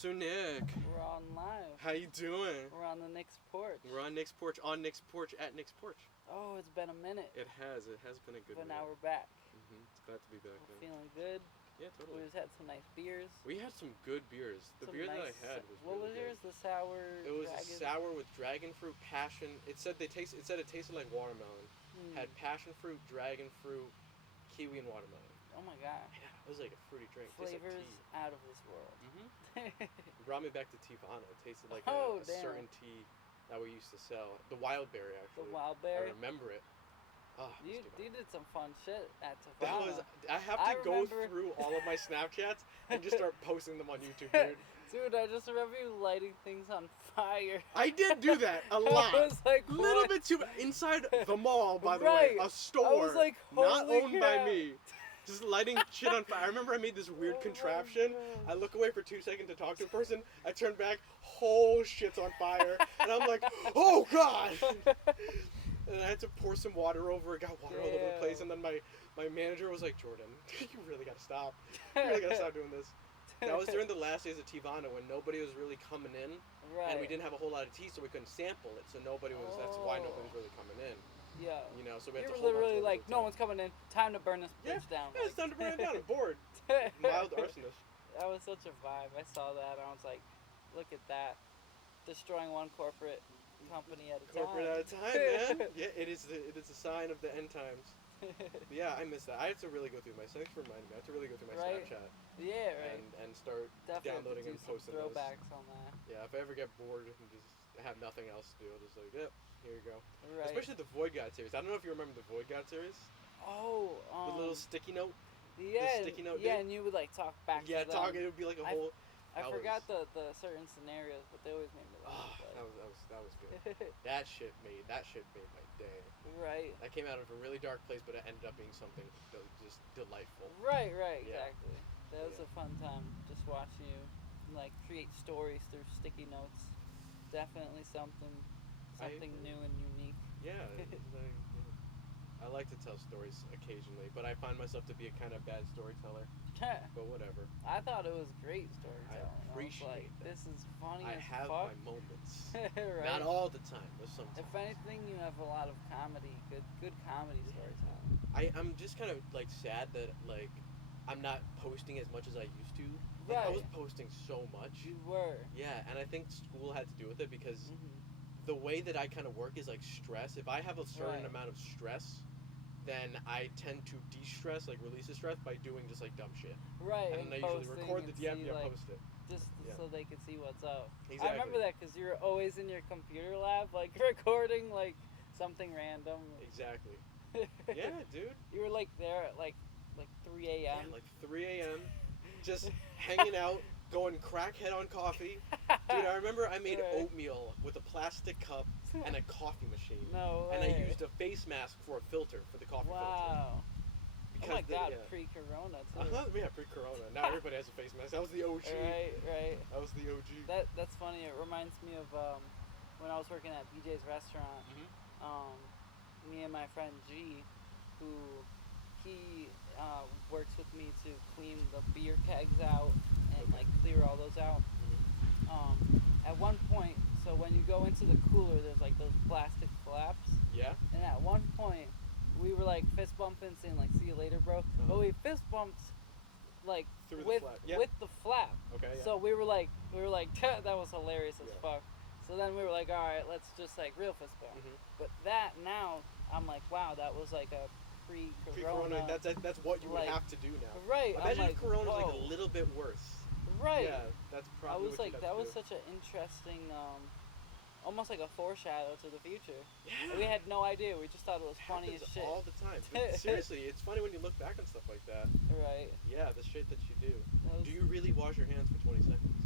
So Nick, We're on live. how you doing? We're on the NIKS porch. We're on Nick's porch, at Nick's porch. Oh, it's been a minute. It has been a good But minute. now we're back. It's glad to be back. We're feeling good. Yeah, totally. We just had some nice beers. We had some good beers. The Some beer nice, that I had was what really was good. yours? The sour. It was dragon? a sour with dragon fruit, passion. It said it tasted like watermelon. Had passion fruit, dragon fruit, kiwi, and watermelon. Oh my god. Yeah, it was like a fruity drink. Flavors like out of this world. It brought me back to Tivana. It tasted like Oh, a damn. certain tea that we used to sell. The wild berry, The actually. wild I berry. remember it. Oh, You did some fun shit at that Tivana. was. I have to go through all of my Snapchats and just start posting them on YouTube, dude. Dude, I just remember you lighting things on fire. I did do that a lot. I was like, little what? bit too inside the mall, by the Right. way, a store, I was like, not holy owned crap. by me. Just lighting shit on fire. I remember I made this weird Oh contraption. my God. I look away for 2 seconds to talk to a person. I turn back, whole shit's on fire, and I'm like, oh god! And I had to pour some water over it. Got water all over the place, and then my manager was like, Jordan, you really gotta stop. You really gotta stop doing this. That was during the last days of Tivana when nobody was really coming in, Right. and we didn't have a whole lot of tea, so we couldn't sample it. So nobody was. That's why nobody was really coming in. Yeah. You know, so we had You to were hold on to literally it like, the no time. one's coming in. Time to burn this bitch down. Yeah, it's time to burn it down. I'm bored. Mild arsonist. That was such a vibe. I saw that and I was like, look at that. Destroying one corporate company at a time. Corporate at a time, man. Yeah, it is a sign of the end times. But yeah, I miss that. I have to really go through my. Thanks for reminding me. I have to really go through my Right? Snapchat Yeah, right. and start Definitely downloading do and some posting those. throwbacks on that. Yeah, if I ever get bored and just have nothing else to do, I'll just like, yep, here you go. Right. Especially the Void God series. I don't know if you remember the Void God series. Oh, The little sticky note. yeah, sticky note yeah, dude. and you would like talk back Yeah, to them. it would be like a whole. I that forgot the certain scenarios, but they always made me Oh, laugh. that was good. that shit made my day. Right. That came out of a really dark place, but it ended up being something just delightful. Right, Yeah. exactly. That was a fun time, just watching you like create stories through sticky notes. Definitely something new and unique. Yeah, I like to tell stories occasionally, but I find myself to be a kind of bad storyteller. But whatever. I thought it was great storytelling. I appreciate I was like, that. this is funny I as have fuck. my moments. Right? Not all the time, but sometimes. If anything, you have a lot of comedy, good comedy storytelling. I'm just kind of like sad that like I'm not posting as much as I used to. Like, Right. I was posting so much. You were. Yeah, and I think school had to do with it because Mm-hmm. the way that I kind of work is like stress. If I have a certain Right. amount of stress, then I tend to de-stress, like release the stress by doing just like dumb shit. Right. And then I usually record the DM, like, post it. just Yeah. so they could see what's up. Exactly. I remember that because you were always in your computer lab, like recording like something random. Exactly. Yeah, dude. You were like there at like 3 a.m. Yeah, like 3 a.m. just hanging out, going crackhead on coffee. Dude, I remember I made Right. oatmeal with a plastic cup and a coffee machine. No way. And I used a face mask for a filter for the coffee filter. Wow. Because Oh my god, yeah. pre-corona too. Yeah, pre-corona. Now everybody has a face mask. That was the OG. Right. That was the OG. That's funny. It reminds me of when I was working at BJ's restaurant. Me and my friend G, who he works with me to clean the beer kegs out and like clear all those out. At one point, so when you go into the cooler, there's like those plastic flaps. Yeah? And at one point, we were like fist bumping, saying like "See you later, bro." But we fist bumped like Through the with flap. Yeah. with the flap. Okay, yeah. So we were like that was hilarious as Yeah. fuck. So then we were like, all right, let's just like real fist bump. But that now I'm like, wow, that was like a pre-corona. That's what you would like- have to do now. Right. I'm Imagine like, if Corona's like a whoa. little bit worse. Right. Yeah, that's I probably was what like, you'd that have to was do. such an interesting, almost like a foreshadow to the future. Yeah. We had no idea. We just thought it was funny as happens shit. all the time. But seriously, it's funny when you look back on stuff like that. Right. Yeah, the shit that you do. That was- Do you really wash your hands for 20 seconds?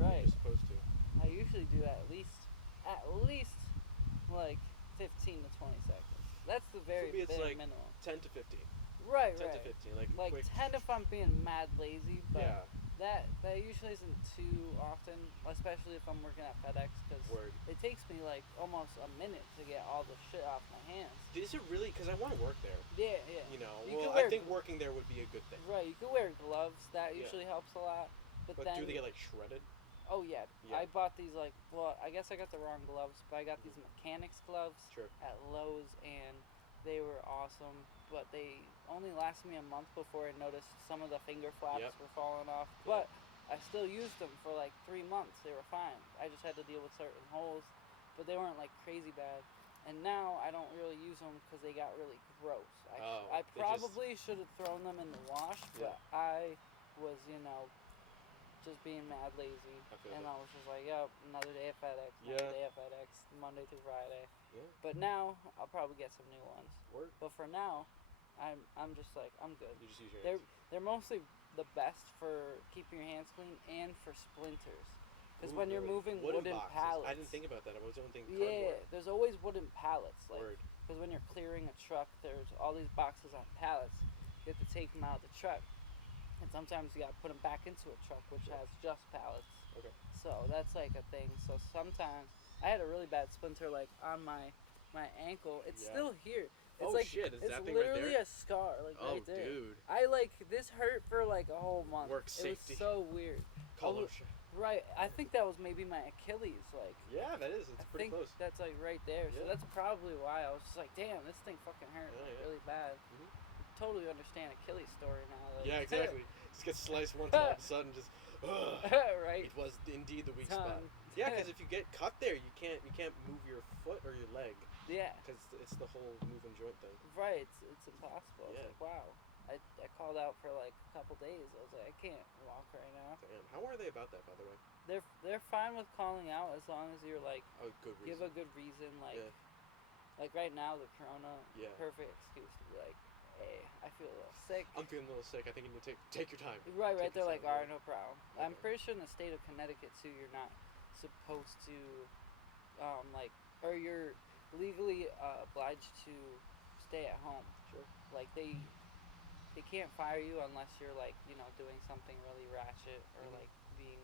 Right. You're supposed to. I usually do at least like 15 to 20 seconds. That's the very For me, it's bare like minimum. 10 to 15. Right, 10 right. to 15, like quick. 10 if I'm being mad lazy, but Yeah. that usually isn't too often, especially if I'm working at FedEx, because Word. it takes me like almost a minute to get all the shit off my hands. Is it really? Because I want to work there. Yeah, yeah. You know, You well, could wear- I think working there would be a good thing. Right, you can wear gloves. That Yeah. usually helps a lot. But But then do they get like shredded? Oh yeah. Yeah. I bought these I guess I got the wrong gloves, but I got these mechanics gloves Sure. at Lowe's, and they were awesome. But they only lasted me a month before I noticed some of the finger flaps were falling off. Yep. But I still used them for like 3 months. They were fine. I just had to deal with certain holes, but they weren't like crazy bad. And now I don't really use them because they got really gross. I probably should have thrown them in the wash, but I was, just being mad lazy. I was just like, yep, another day at FedEx, another day at FedEx, Monday through Friday. Yeah. But now I'll probably get some new ones. Word. But for now, I'm just like, I'm good. You just use your hands. They're mostly the best for keeping your hands clean and for splinters. Because when you're moving wooden pallets. I didn't think about that. I was only thinking cardboard. Yeah, there's always wooden pallets. Word. Because when you're clearing a truck, there's all these boxes on pallets. You have to take them out of the truck. And sometimes you got to put them back into a truck, which has just pallets. Okay. So that's like a thing. So sometimes I had a really bad splinter on my ankle. It's still here. It's shit! Is that thing literally right there? a scar, right there. Dude. This hurt for a whole month. Work safety. It was so weird. Right. I think that was maybe my Achilles. Yeah, that is. It's pretty close. That's right there. So that's probably why I was just like, damn, this thing fucking hurt really bad. Mm-hmm. Totally understand Achilles' story now. Yeah, exactly. Just get sliced once all of a sudden, just. Right. It was indeed the weak spot. Yeah, because if you get cut there, you can't move your foot or your leg. Yeah. Because it's the whole move and joint thing. Right. It's impossible. Yeah. It's wow. I called out for a couple days. I was like, I can't walk right now. Damn. How are they about that, by the way? They're fine with calling out as long as you're good reason. give a good reason. Like right now, the corona. Yeah. Perfect excuse to be like, hey, I feel a little sick. I'm feeling a little sick. I think you need to take your time. Right. They're like, all right, no problem. Okay. I'm pretty sure in the state of Connecticut too, you're not supposed to, or you're legally obliged to stay at home. Sure. Like they can't fire you unless you're doing something really ratchet or being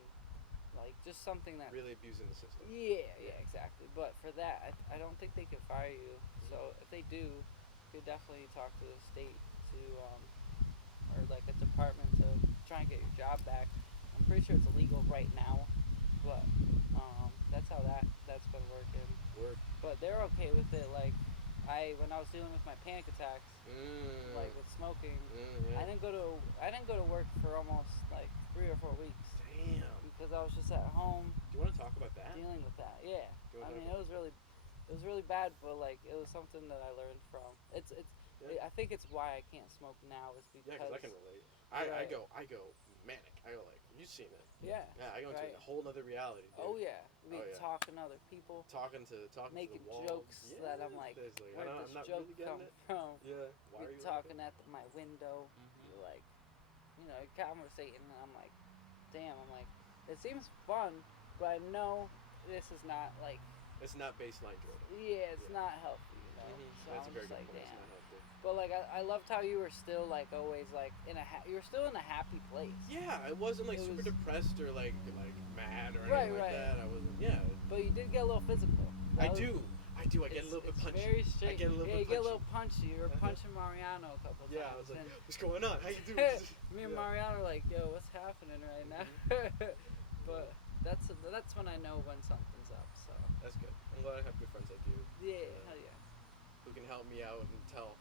just something that really abusing the system. Yeah, exactly. But for that, I don't think they could fire you. So if they do, you could definitely talk to the state or a department to try and get your job back. I'm pretty sure it's illegal right now, but that's how that's been working. Word. But they're okay with it. When I was dealing with my panic attacks, with smoking, yeah. I didn't go to work for almost 3 or 4 weeks. Damn. Because I was just at home. Do you want to talk about that? Dealing with that, yeah. I mean, it was really bad, but it was something that I learned from. I think it's why I can't smoke now is because. Yeah, because I can relate. I go manic. I go you've seen it. Yeah. Yeah, I go into a whole other reality, dude. Oh yeah, talking to other people. Talking making to the wall. jokes that I'm like, where'd this joke come from? Yeah. Why are you talking at my window? You're you're conversating, and I'm like, damn. I'm like, it seems fun, but I know this is not It's not baseline Jordan. Yeah, it's not healthy, So that's I'm a very just good point. damn. It's not healthy. But I loved how you were still always you were still in a happy place. Yeah, I wasn't super depressed or like mad or anything like that. I wasn't. Yeah. But you did get a little physical. I do. I get a little bit punchy. Very straight. I get a little bit you punchy. get a little punchy. You were punching Mariano a couple times. Yeah, I was like, what's going on? How you doing? Me and Mariano are like, yo, what's happening right now? But that's when I know when something's up. So that's good. I'm glad I have good friends like you. Yeah, hell yeah. Who can help me out and tell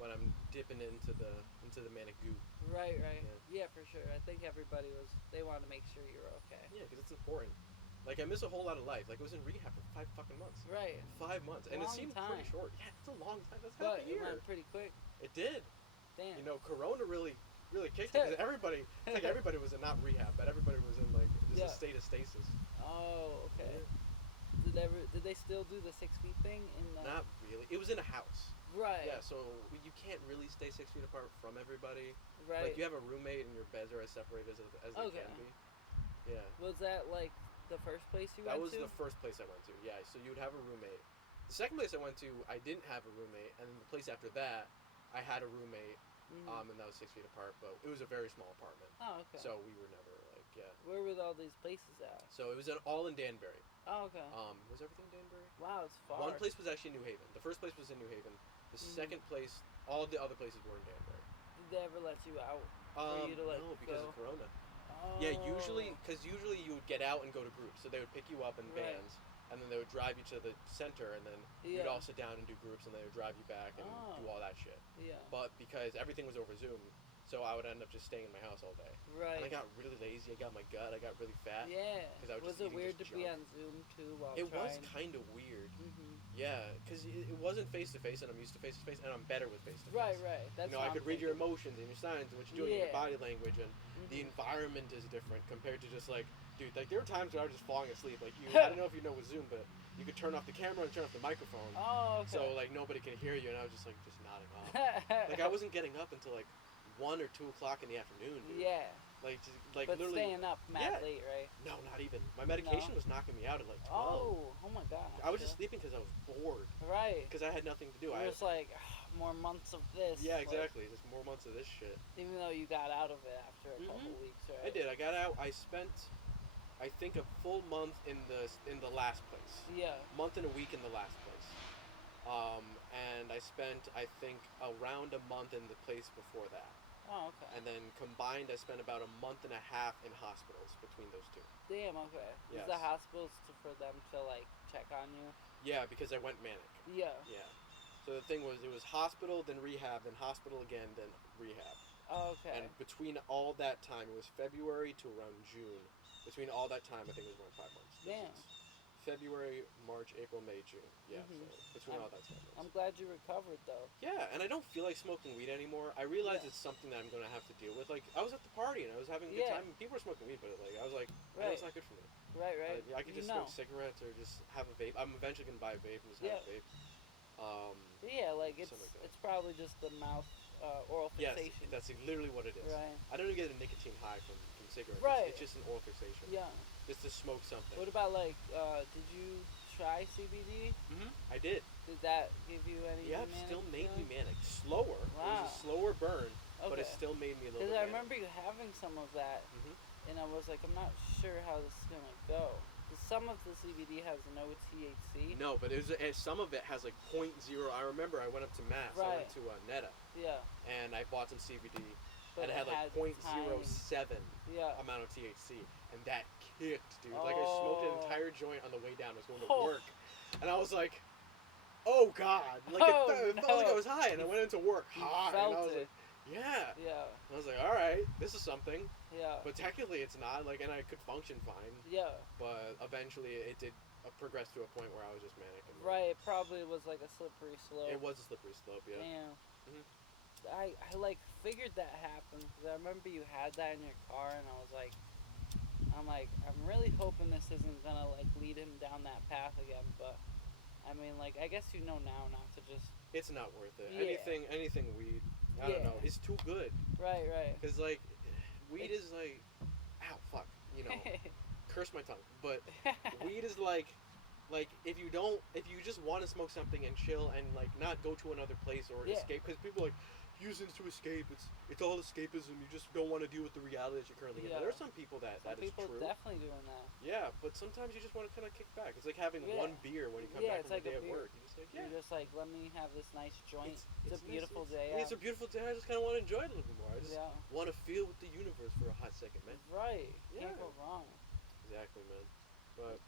when I'm dipping into the manic goo. Right. Yeah, for sure. I think everybody they wanted to make sure you were okay. Yeah, because it's important. I miss a whole lot of life. I was in rehab for 5 fucking months. Right. 5 months. And it seemed pretty short. Yeah, it's a long time. That's half a year. It went pretty quick. It did. Damn. Corona really kicked it. Because everybody, everybody was in, not rehab, but everybody was in, a state of stasis. Oh, okay. Yeah. Did they still do the 6 feet thing? Not really. It was in a house. Right. Yeah, so you can't really stay 6 feet apart from everybody. Right. You have a roommate and your beds are as separated as they can be. Yeah. Was that, the first place you went to? That was the first place I went to, yeah. So you would have a roommate. The second place I went to, I didn't have a roommate. And then the place after that, I had a roommate. And that was 6 feet apart. But it was a very small apartment. Oh, okay. So we were never, Where were all these places at? So it was all in Danbury. Oh, okay. Was everything in Danbury? Wow, it's far. One place was actually in New Haven. The first place was in New Haven. The second place, all the other places were in Danbury. Did they ever let you out? For you to no, because go? of Corona. Yeah, usually, because usually you would get out and go to groups. So they would pick you up in Right. vans, and then they would drive you to the center, and then you'd all sit down and do groups, and they would drive you back and do all that shit. Yeah. But because everything was over Zoom, so I would end up just staying in my house all day. Right. And I got really lazy. I got my gut. I got really fat. Yeah. 'Cause I was Was just it eating weird just to be junk. on Zoom too while It trying? was kind of weird. Mhm. Yeah, because it wasn't face to face, and I'm used to face to face, and I'm better with face to face. Right. Right. That's. You know, what I could I'm read your thinking. emotions and your signs and what you're doing, and your Yeah. body language, and the Mhm. environment is different compared to just like, dude, like there were times where I was just falling asleep. Like I don't know if you know with Zoom, but you could turn off the camera and turn off the microphone, Oh. Okay. so like nobody can hear you, and I was just nodding off. Like I wasn't getting up until like 1 or 2 o'clock in the afternoon, dude. Yeah. Like But literally. staying up mad Yeah. late, right? No, not even. My medication No? was knocking me out at like 12. Oh my god. I was just sleeping because I was bored. Right. Because I had nothing to do. You're just like more months of this. Yeah, like, exactly. Just more months of this shit. even though you got out of it after a couple Mhm. weeks, right? I did. I got out. I spent, I think, a full month in the last place. Yeah. Month and a week in the last place. And I spent, I think, around a month in the place before that. Oh, okay. And then combined, I spent about a month and a half in hospitals between those two. Damn. Okay. Yes. Is the hospitals for them to like check on you? Yeah, because I went manic. Yeah. Yeah. So the thing was, it was hospital, then rehab, then hospital again, then rehab. Oh, okay. And between all that time, it was February to around June. Between all that time, I think it was around 5 months. Damn. February, March, April, May, June. Yeah, Mhm. so between all that 5 months. I'm glad you recovered though. Yeah, and I don't feel like smoking weed anymore. I realize Yeah. it's something that I'm going to have to deal with. Like, I was at the party and I was having a good Yeah. time, and people were smoking weed, but like, I was like, Right. that's not good for me. Right. Right. I could You just know. smoke cigarettes or just have a vape. I'm eventually going to buy a vape and just have a vape. But yeah, like it's Something like that. it's probably just the mouth oral Yes, fixation. that's literally what it is. Right. I don't even get a nicotine high from cigarettes. Right. It's just an oral fixation. Yeah. Just to smoke something. What about like did you try CBD? Mm-hmm. I did. Did that give you any? Yeah, it manic still made me feeling? manic. Slower. It Wow. was a slower burn, but it Okay. still made me a little Because bit I manic. remember you having some of that, Mhm. and I was like, I'm not sure how this is gonna go. 'Cause some of the CBD has no THC. No, but some of it has like 0.0. I remember I went up to Mass. I went Right. to Netta, Yeah. and I bought some CBD, But and it had like tiny. 0.07 Yeah. amount of THC, and that kicked, dude. Like I smoked an Oh. entire joint on the way down. I was going to Oh. work, and I was like, "Oh God!" Like Oh, it felt like I no. was high, and I went into work You high, and felt I was it. like, "Yeah." Yeah. I was like, "All right, this is something," Yeah. but technically it's not. Like, and I could function fine, Yeah. but eventually it did progress to a point where I was just manic. And Right. It probably was like a slippery slope. It was a slippery slope, yeah. Damn. Mhm. I like figured that happened because I remember you had that in your car, and I was like, I'm really hoping this isn't gonna like lead him down that path again. But I mean, like, I guess you know now not to just. It's not worth it. Yeah. Anything weed, I don't Yeah. know, it's too good. Right. Right. Cause like, weed is like, ow, fuck, you know, curse my tongue. But weed is like if you just want to smoke something and chill and like not go to another place or Yeah. escape, because people are like using it to escape. It's all escapism. You just don't want to deal with the reality that you're currently in. Yeah. There are some people that Some is people true. definitely doing that. Yeah, but sometimes you just want to kind of kick back. It's like having Yeah. one beer when you come Yeah, back it's from like the day a of beer. work. You're just like, yeah. You're just like, let me have this nice joint. It's a nice. beautiful day It's a out. beautiful day. I just kind of want to enjoy it a little bit more. I just Yeah. want to feel with the universe for a hot second, man. Right. Can't Yeah. go wrong. Exactly, man. But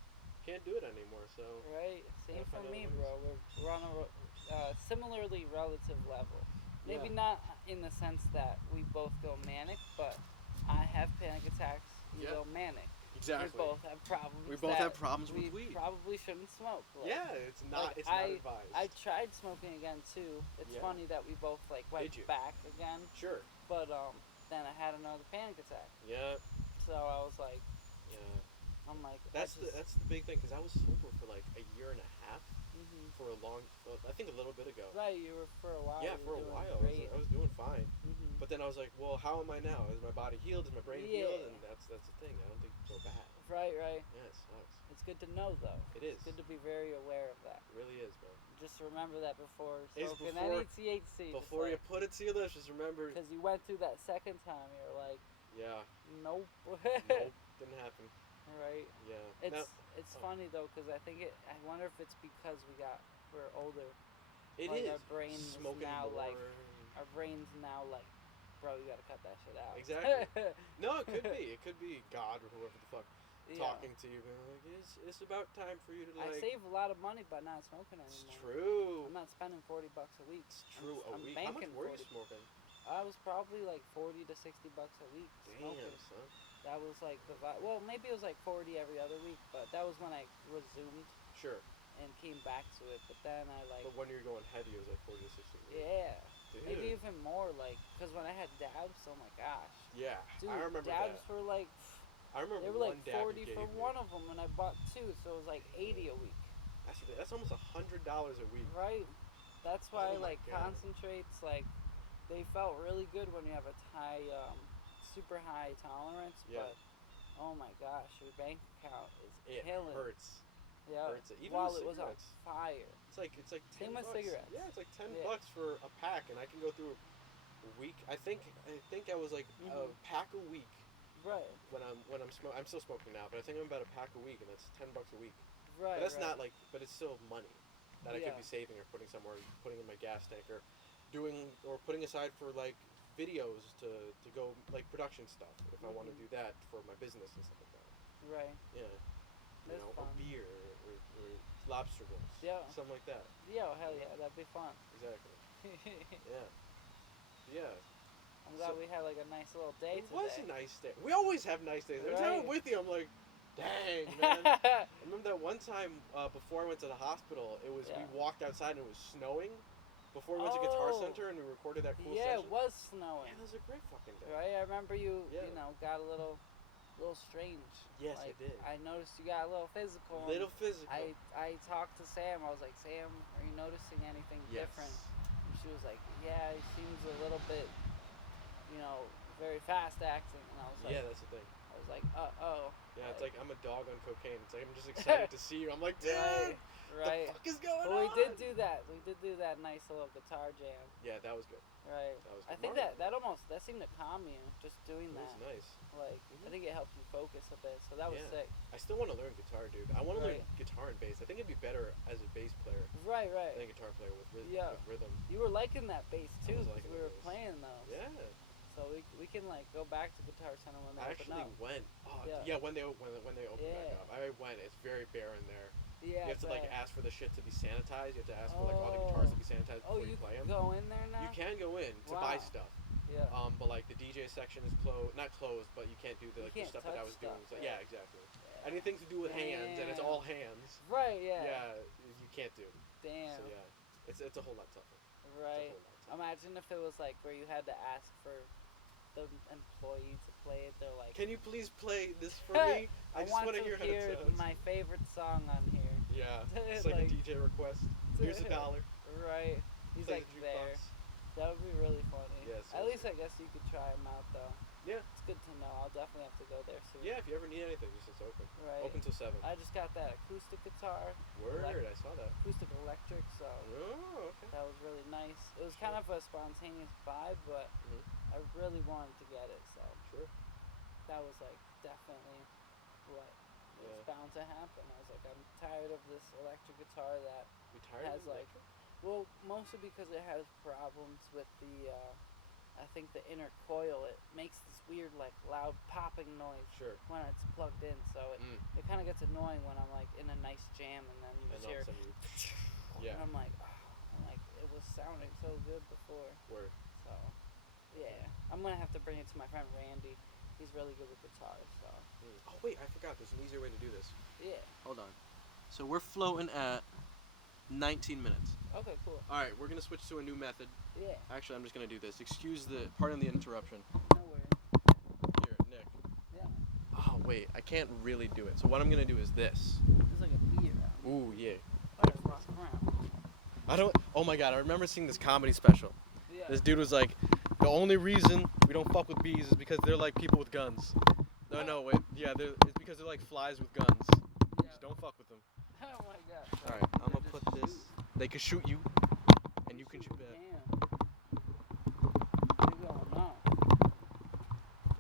can't do it anymore. So Right. Same Gotta for find me, other bro. We're on a similarly relative level. Maybe Yeah. not in the sense that we both go manic, but I have panic attacks. You Yeah. go manic. exactly. We both have problems. We both that have problems with we weed. probably shouldn't smoke. Like, Yeah, it's not. like, it's not advised. I tried smoking again too. It's Yeah. funny that we both like went Did you? back again, Sure. but then I had another panic attack. Yeah. So I was like, Yeah. I'm like, That's the big thing, because I was sober for like a year and a half hmm for I think a little bit ago. Right, you were for a while. Yeah, you for were a doing while. Great. I was doing fine. hmm But then I was like, well, how am I now? Is my body healed? Is my brain Yeah. healed? And that's the thing. I don't think it's so bad. Right. Yeah, it sucks. It's good to know though. It is. It's good to be very aware of that. It really is, man. Just remember that before It's smoking before- any THC. Before you put it to your lips, just remember. Because you went through that second time, you're like, Yeah. nope. Nope. Didn't happen. Right. Yeah. It's Now, it's oh. funny though, because I think I wonder if it's because we're older. it like is. our brains Smoking now, more. like, Our brains now like bro, you gotta cut that shit out. Exactly. No, it could be. It could be God or whoever the fuck talking to you, being like, it's about time for you to like. I save a lot of money by not smoking anymore. It's true. I'm not spending $40 a week. It's true. I'm A week. How much were you 40. smoking? I was probably like $40 to $60 a week smoking. Damn, son. That was like well, maybe it was like 40 every other week, but that was when I resumed. Sure. And came back to it, but then I like. But when you're going heavy, it was like 40 to 60. Yeah. Dude. Maybe even more, like, because when I had dabs, oh my gosh. Yeah, dude, I remember dabs that. were like. I remember they were one like dab 40 you for gave me. one of them, and I bought 2, so it was like 80 a week. That's almost $100 a week. Right. That's why Oh my God. concentrates, like, they felt really good when you have a high, super high tolerance, Yeah. but oh my gosh, your bank account is It killing. hurts. Yeah. Hurts. Even while with it was on cigarettes. fire. It's like Same $10. with cigarettes. Yeah, it's like $10 Yeah. for a pack, and I can go through a week. I think I was like a pack a week. Right. When I'm smoking, I'm still smoking now, but I think I'm about a pack a week, and that's $10 a week. Right. But that's right. not like, but it's still money that I could be saving or putting somewhere, putting in my gas tank, or putting aside for like videos to go like production stuff if I want to do that for my business and stuff like that. Right. Yeah. That's a fun. beer or lobster rolls. Yeah. Something like that. Yeah, hell yeah, that'd be fun. Exactly. Yeah. Yeah. I'm glad we had like a nice little day It today. was a nice day. We always have nice days. Every time I'm with you, I'm like, dang, man. I remember that one time before I went to the hospital, we walked outside and it was snowing before we went to Guitar Center and we recorded that cool session. Yeah, it was snowing. Yeah, it was a great fucking day. Right, I remember you got a little strange. Yes, like, I did. I noticed you got a little physical. Little physical. I talked to Sam. I was like, Sam, are you noticing anything different? And she was like, yeah, he seems a little bit, very fast acting. And I was like, yeah, that's the thing. I was like, oh. Yeah, it's like I'm a dog on cocaine. It's like I'm just excited to see you. I'm like, dude, right. the fuck is going on? Well, we did do that. We did do that nice little guitar jam. Yeah, that was good. Right. That was good. I think that seemed to calm you, just doing that. That was nice. Like, I think it helped you focus a bit, so that was sick. I still want to learn guitar, dude. I want to learn guitar and bass. I think it'd be better as a bass player. Right. Than a guitar player with rhythm. You were liking that bass too, because liking we were bass. playing those. Yeah. So we can like go back to Guitar Center when they open up. went. Oh, when they open back up. I went. It's very bare in there. Yeah. You have to like ask for the shit to be sanitized. You have to ask for like all the guitars to be sanitized before you play them. Oh, you go in there now? You can go in to buy stuff. Yeah. But like the DJ section is not closed, but you can't do the stuff that I was doing. So, yeah, exactly. Yeah. Anything to do with hands, and it's all hands. Right. Yeah. Yeah, you can't do. Damn. So yeah, it's a whole lot tougher. Right. Imagine if it was like where you had to ask for the employee to play it. They're like, can you please play this for me? I just want to hear how it sounds. My favorite song on here. Yeah, it's like a DJ request. Here's $1. Right. He's like there. That would be really funny. Yeah, at least I guess you could try them out though. Yeah. It's good to know. I'll definitely have to go there soon. Yeah, if you ever need anything, it's open. Right. Open till 7. I just got that acoustic guitar. Word, I saw that. Acoustic electric, so. Oh, okay. That was really nice. It was kind of a spontaneous vibe, but I really wanted to get it, so. Sure. That was like definitely what was bound to happen. I was like, I'm tired of this electric guitar that has like. Well, mostly because it has problems with the, I think the inner coil. It makes this weird, like, loud popping noise when it's plugged in. So it kind of gets annoying when I'm like in a nice jam and then you just hear. And I'm like, it was sounding so good before. Word. So, yeah, I'm gonna have to bring it to my friend Randy. He's really good with guitars. So. Oh wait, I forgot. There's an easier way to do this. Yeah. Hold on. So we're floating at 19 minutes. Okay, cool. Alright, we're going to switch to a new method. Yeah. Actually, I'm just going to do this. Pardon the interruption. No worries. Here, Nick. Yeah. Oh, wait, I can't really do it. So what I'm going to do is this. There's like a bee around. Ooh, yeah. Rock around. Oh my god, I remember seeing this comedy special. Yeah. This dude was like, the only reason we don't fuck with bees is because they're like people with guns. No, wait. Yeah, it's because they're like flies with guns. Yeah. Just don't fuck with them. Oh my god. Alright, I'm gonna put this. They can shoot you, and you can shoot back. Damn. What's going on?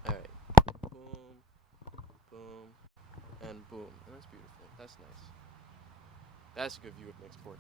Alright. Boom, boom, and boom. And that's beautiful. That's nice. That's a good view of Nick's porch.